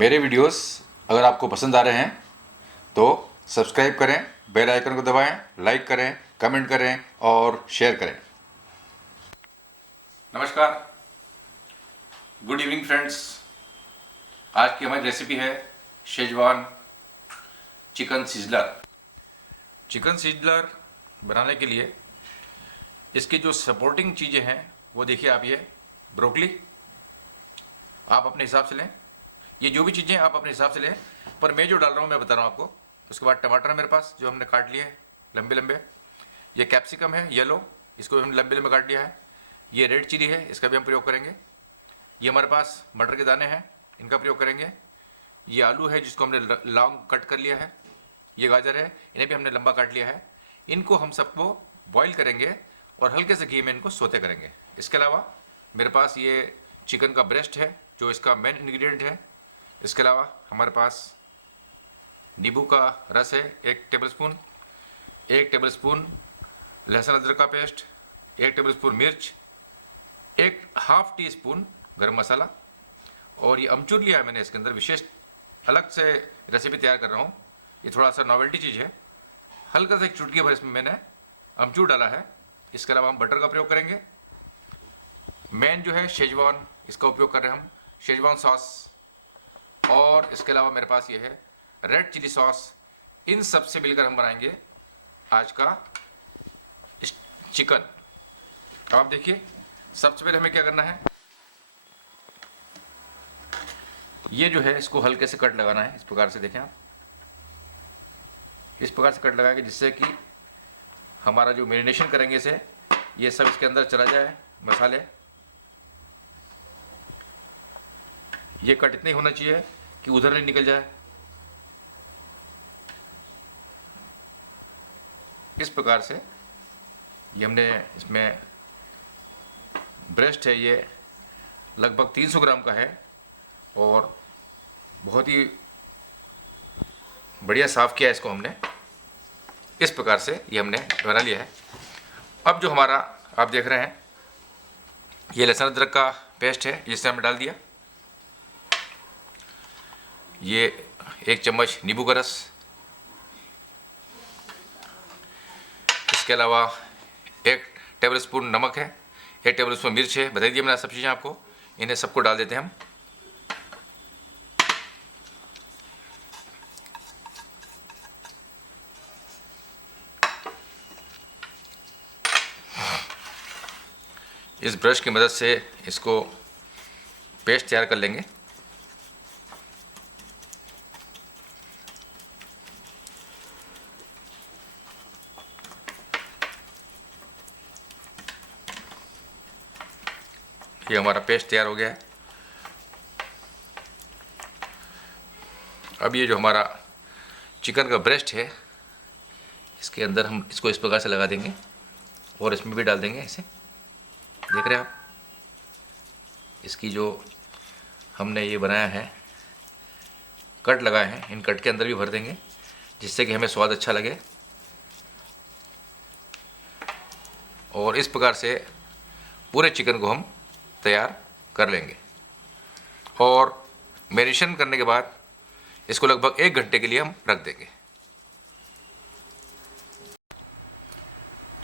मेरे वीडियोस अगर आपको पसंद आ रहे हैं तो सब्सक्राइब करें, बेल आइकन को दबाएं, लाइक करें, कमेंट करें और शेयर करें। नमस्कार, गुड इवनिंग फ्रेंड्स। आज की हमारी रेसिपी है Schezwan chicken sizzler. Chicken sizzler बनाने के लिए इसकी जो सपोर्टिंग चीज़ें हैं वो देखिए आप। ये ब्रोकली आप अपने हिसाब से लें, ये जो भी चीज़ें आप अपने हिसाब से लें, पर मैं जो डाल रहा हूँ मैं बता रहा हूँ आपको। उसके बाद टमाटर मेरे पास जो हमने काट लिए हैं लंबे लंबे। ये कैप्सिकम है येलो, इसको भी हमने लंबे लंबे काट लिया है। ये रेड चिली है, इसका भी हम प्रयोग करेंगे। ये हमारे पास मटर के दाने हैं, इनका प्रयोग करेंगे। ये आलू है जिसको हमने लॉन्ग कट कर लिया है। ये गाजर है, इन्हें भी हमने लंबा काट लिया है। इनको हम सबको बॉईल करेंगे और हल्के से घी में इनको सोते करेंगे। इसके अलावा मेरे पास ये चिकन का ब्रेस्ट है जो इसका मेन इंग्रेडिएंट है। इसके अलावा हमारे पास नींबू का रस है 1 टेबलस्पून, 1 टेबलस्पून लहसुन अदरक का पेस्ट, 1 टेबलस्पून मिर्च, 1/2 टी-स्पून गरम मसाला। और ये अमचूर लिया है मैंने इसके अंदर, विशेष अलग से रेसिपी तैयार कर रहा हूँ। ये थोड़ा सा नॉवेल्टी चीज़ है। हल्का सा एक चुटकी भर इसमें मैंने अमचूर डाला है। इसके अलावा हम बटर का प्रयोग करेंगे। मेन जो है शेजवान, इसका उपयोग कर रहे हैं हम, शेजवान सॉस। और इसके अलावा मेरे पास ये है रेड चिली सॉस। इन सब से मिलकर हम बनाएंगे आज का चिकन। आप देखिए, सबसे पहले हमें क्या करना है, ये जो है इसको हल्के से कट लगाना है। इस प्रकार से देखें आप, इस प्रकार से कट लगाएंगे जिससे कि हमारा जो मैरिनेशन करेंगे इसे, ये सब इसके अंदर चला जाए मसाले। ये कट इतना ही होना चाहिए कि उधर नहीं निकल जाए। इस प्रकार से ये हमने इसमें ब्रेस्ट है, ये लगभग 300 ग्राम का है और बहुत ही बढ़िया साफ़ किया है इसको हमने। इस प्रकार से ये हमने बना लिया है। अब जो हमारा आप देख रहे हैं ये लहसुन अदरक का पेस्ट है, जिसे हमने डाल दिया। ये 1 चम्मच नींबू का रस। इसके अलावा 1 टेबलस्पून नमक है, 1 टेबलस्पून मिर्च है। बता दिए मैंने सब चीज़ें आपको। इन्हें सबको डाल देते हैं हम। इस ब्रश की मदद से इसको पेस्ट तैयार कर लेंगे। ये हमारा पेस्ट तैयार हो गया है। अब ये जो हमारा चिकन का ब्रेस्ट है, इसके अंदर हम इसको इस प्रकार से लगा देंगे और इसमें भी डाल देंगे ऐसे। देख रहे हैं आप, इसकी जो हमने ये बनाया है, कट लगाए हैं, इन कट के अंदर भी भर देंगे जिससे कि हमें स्वाद अच्छा लगे। और इस प्रकार से पूरे चिकन को हम तैयार कर लेंगे। और मैरिनेशन करने के बाद इसको लगभग 1 घंटे के लिए हम रख देंगे।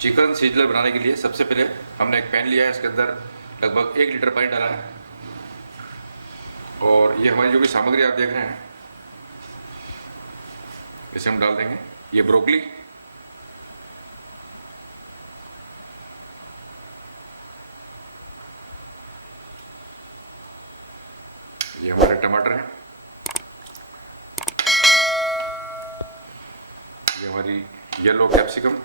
चिकन सिजलर बनाने के लिए सबसे पहले हमने एक पैन लिया है, इसके अंदर लगभग 1 लीटर पानी डाला है। और ये हमारी जो भी सामग्री आप देख रहे हैं इसे हम डाल देंगे। ये ब्रोकली, ये हमारे टमाटर है, ये हमारी येलो कैप्सिकम,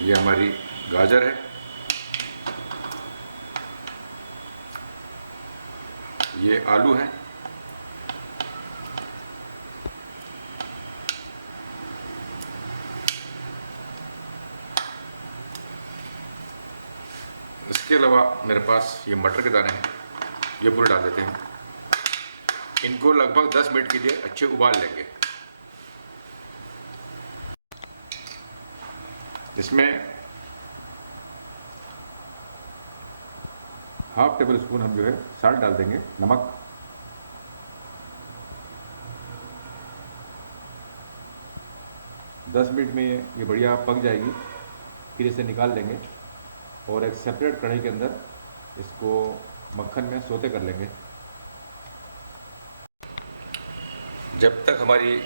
ये हमारी गाजर है, ये आलू है, इसके अलावा मेरे पास ये मटर के दाने हैं, ये पूरे डाल देते हैं। इनको लगभग 10 मिनट के लिए अच्छे उबाल लेंगे। इसमें हाफ टेबल स्पून हम जो है साल्ट डाल देंगे, नमक। दस मिनट में ये बढ़िया पक जाएगी। फिर इसे निकाल लेंगे और एक सेपरेट कढ़ाई के अंदर इसको मक्खन में सोते कर लेंगे। जब तक हमारी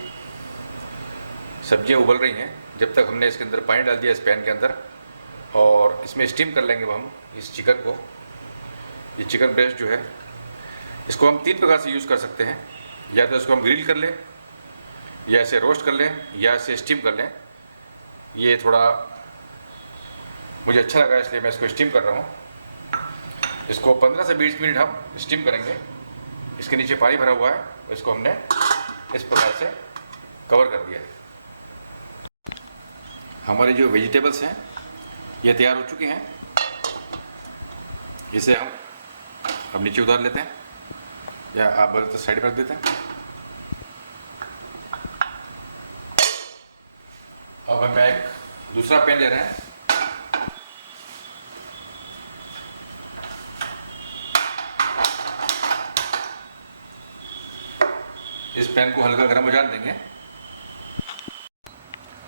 सब्जियां उबल रही हैं, जब तक हमने इसके अंदर पानी डाल दिया इस पैन के अंदर, और इसमें स्टीम कर लेंगे हम इस चिकन को। ये चिकन ब्रेस्ट जो है, इसको हम तीन प्रकार से यूज़ कर सकते हैं। या तो इसको हम ग्रिल कर लें, या इसे रोस्ट कर लें, या इसे स्टीम कर लें। ये थोड़ा मुझे अच्छा लगा इसलिए मैं इसको स्टीम कर रहा हूँ। इसको 15 से 20 मिनट हम स्टीम करेंगे। इसके नीचे पानी भरा हुआ है, इसको हमने इस प्रकार से कवर कर दिया है। हमारे जो वेजिटेबल्स हैं ये तैयार हो चुके हैं। इसे हम अब नीचे उतार लेते हैं, या आप बोले तो साइड पर रख देते हैं। अब हम एक दूसरा पैन ले रहे हैं। इस पैन को हल्का गर्म हो जाने देंगे।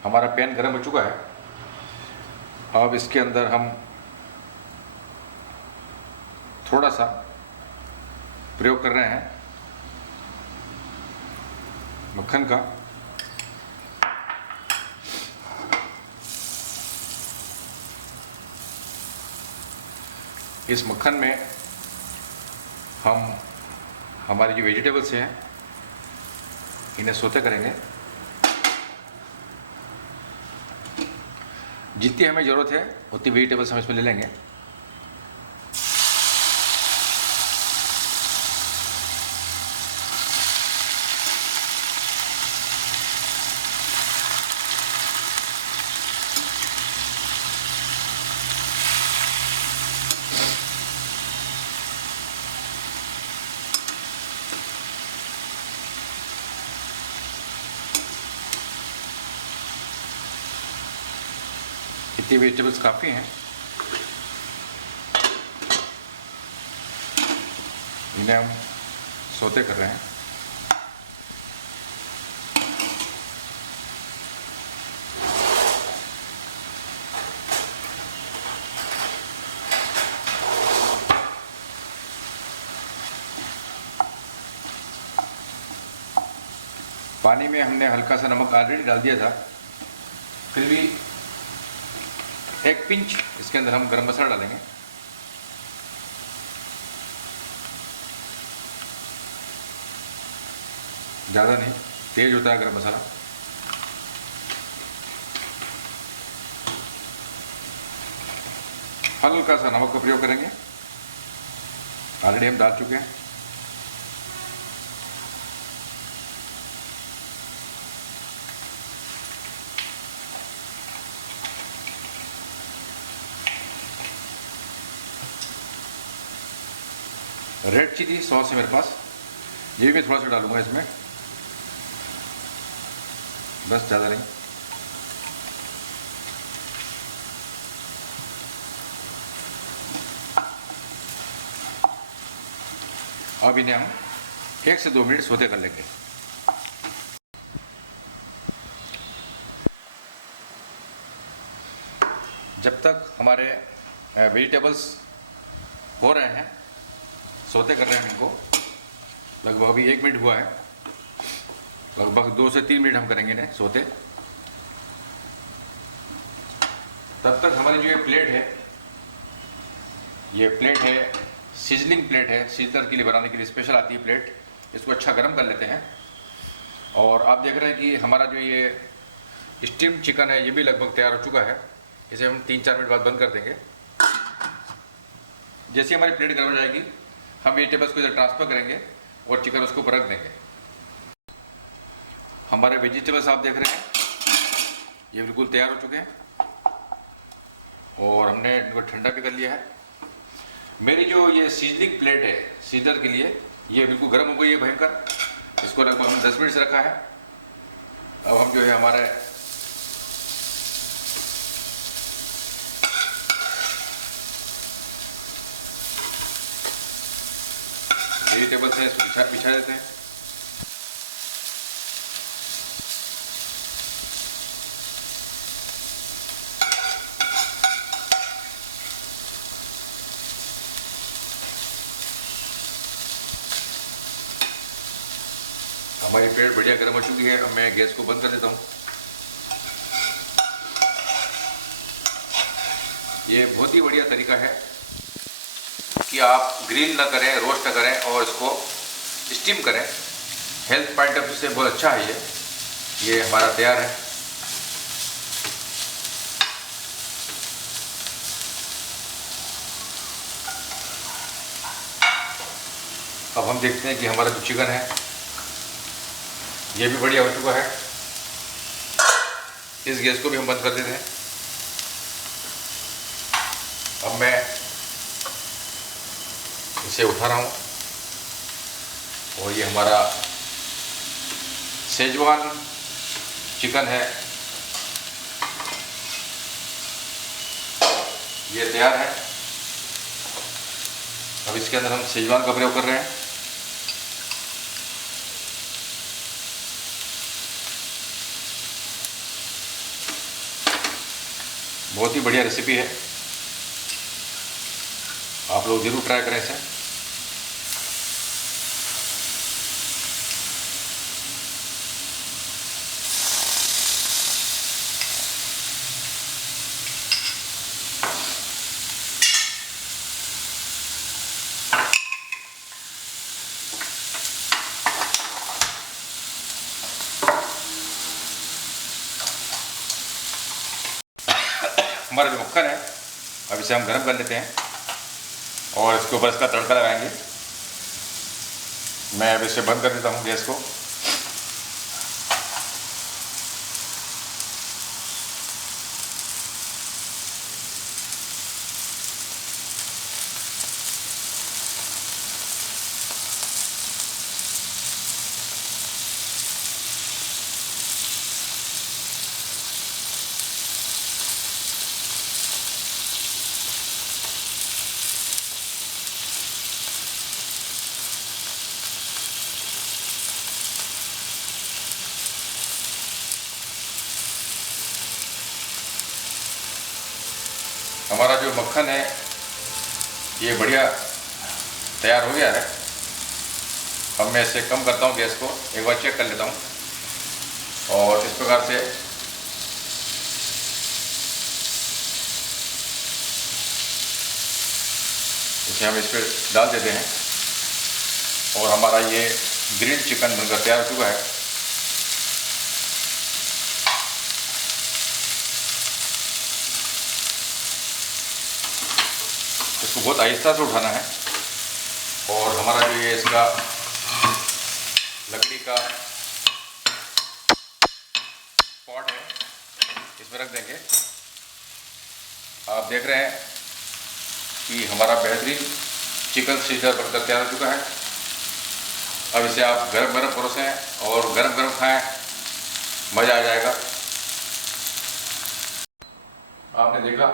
हमारा पैन गर्म हो चुका है। अब इसके अंदर हम थोड़ा सा प्रयोग कर रहे हैं मक्खन का। इस मक्खन में हम हमारी जो वेजिटेबल्स हैं इन्हें सोते करेंगे। जितनी हमें ज़रूरत है उतनी वेजिटेबल्स हम इसमें ले लेंगे। इतनी वेजिटेबल्स काफ़ी हैं। इन्हें हम सोते कर रहे हैं। पानी में हमने हल्का सा नमक ऑलरेडी डाल दिया था, फिर भी एक पिंच इसके अंदर हम गरम मसाला डालेंगे। ज़्यादा नहीं, तेज होता है गरम मसाला। हल्का सा नमक का प्रयोग करेंगे, ऑलरेडी हम डाल चुके हैं। रेड चिली सॉस है मेरे पास, ये भी मैं थोड़ा सा डालूंगा इसमें, बस ज़्यादा नहीं। अब इन्हें हम 1 से 2 मिनट सोते कर लेंगे। जब तक हमारे वेजिटेबल्स हो रहे हैं, सोते कर रहे हैं इनको, लगभग अभी 1 मिनट हुआ है, लगभग 2 से 3 मिनट हम करेंगे इन्हें सोते। तब तक हमारी जो ये प्लेट है, ये प्लेट है सीजनिंग प्लेट है, सीजनर के लिए बनाने के लिए स्पेशल आती है प्लेट। इसको अच्छा गर्म कर लेते हैं। और आप देख रहे हैं कि हमारा जो ये स्टीम चिकन है ये भी लगभग तैयार हो चुका है। इसे हम 3-4 मिनट बाद बंद कर देंगे। जैसे हमारी प्लेट गर्म हो जाएगी, हम वेजिटेबल्स को इधर ट्रांसफ़र करेंगे और चिकन उसको ऊपर रख देंगे। हमारे वेजिटेबल्स आप देख रहे हैं ये बिल्कुल तैयार हो चुके हैं और हमने इनको ठंडा भी कर लिया है। मेरी जो ये सीजनिंग प्लेट है सीजर के लिए, ये बिल्कुल गर्म हो गई है भयंकर। इसको लगभग हमने 10 मिनट से रखा है। अब हम जो है हमारे वेजिटेबल्स हैं इसको बिछा देते हैं। हमारी प्लेट बढ़िया गर्म हो चुकी है। अब मैं गैस को बंद कर देता हूँ। ये बहुत ही बढ़िया तरीका है कि आप ग्रिल ना करें, रोस्ट ना करें और इसको स्टीम करें। हेल्थ पॉइंट ऑफ व्यू से बहुत अच्छा है ये हमारा तैयार है। अब हम देखते हैं कि हमारा जो चिकन है ये भी बढ़िया हो चुका है। इस गैस को भी हम बंद कर देते हैं। अब मैं इसे उठा रहा हूँ और ये हमारा शेजवान चिकन है, ये तैयार है। अब इसके अंदर हम शेजवान का प्रयोग कर रहे हैं। बहुत ही बढ़िया रेसिपी है, आप लोग ज़रूर ट्राई करें इसे। हमारा जो मक्खन है अब इसे हम गर्म कर लेते हैं और इसके ऊपर इसका तड़का लगाएंगे। मैं अब इसे बंद कर देता हूँ गैस को। हमारा जो मक्खन है ये बढ़िया तैयार हो गया है। अब मैं इसे कम करता हूँ गैस को, एक बार चेक कर लेता हूँ और इस प्रकार से इसे हम इस पर डाल देते हैं और हमारा ये ग्रिल्ड चिकन बनकर तैयार हो चुका है। इसको बहुत आहिस्ता से उठाना है और हमारा जो ये इसका लकड़ी का पॉट है इसमें रख देंगे। आप देख रहे हैं कि हमारा बेहतरीन चिकन सीजर बनकर तैयार हो चुका है। अब इसे आप गरम गरम परोसें और गरम गरम खाएं, मज़ा आ जाएगा। आपने देखा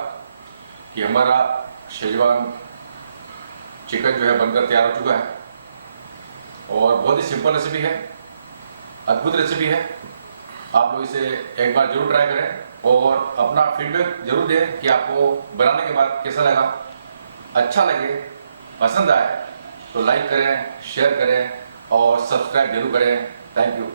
कि हमारा शेजवान चिकन जो है बनकर तैयार हो चुका है और बहुत ही सिंपल रेसिपी है, अद्भुत रेसिपी है। आप लोग इसे एक बार जरूर ट्राई करें और अपना फीडबैक जरूर दें कि आपको बनाने के बाद कैसा लगा। अच्छा लगे, पसंद आए तो लाइक करें, शेयर करें और सब्सक्राइब जरूर करें। Thank you.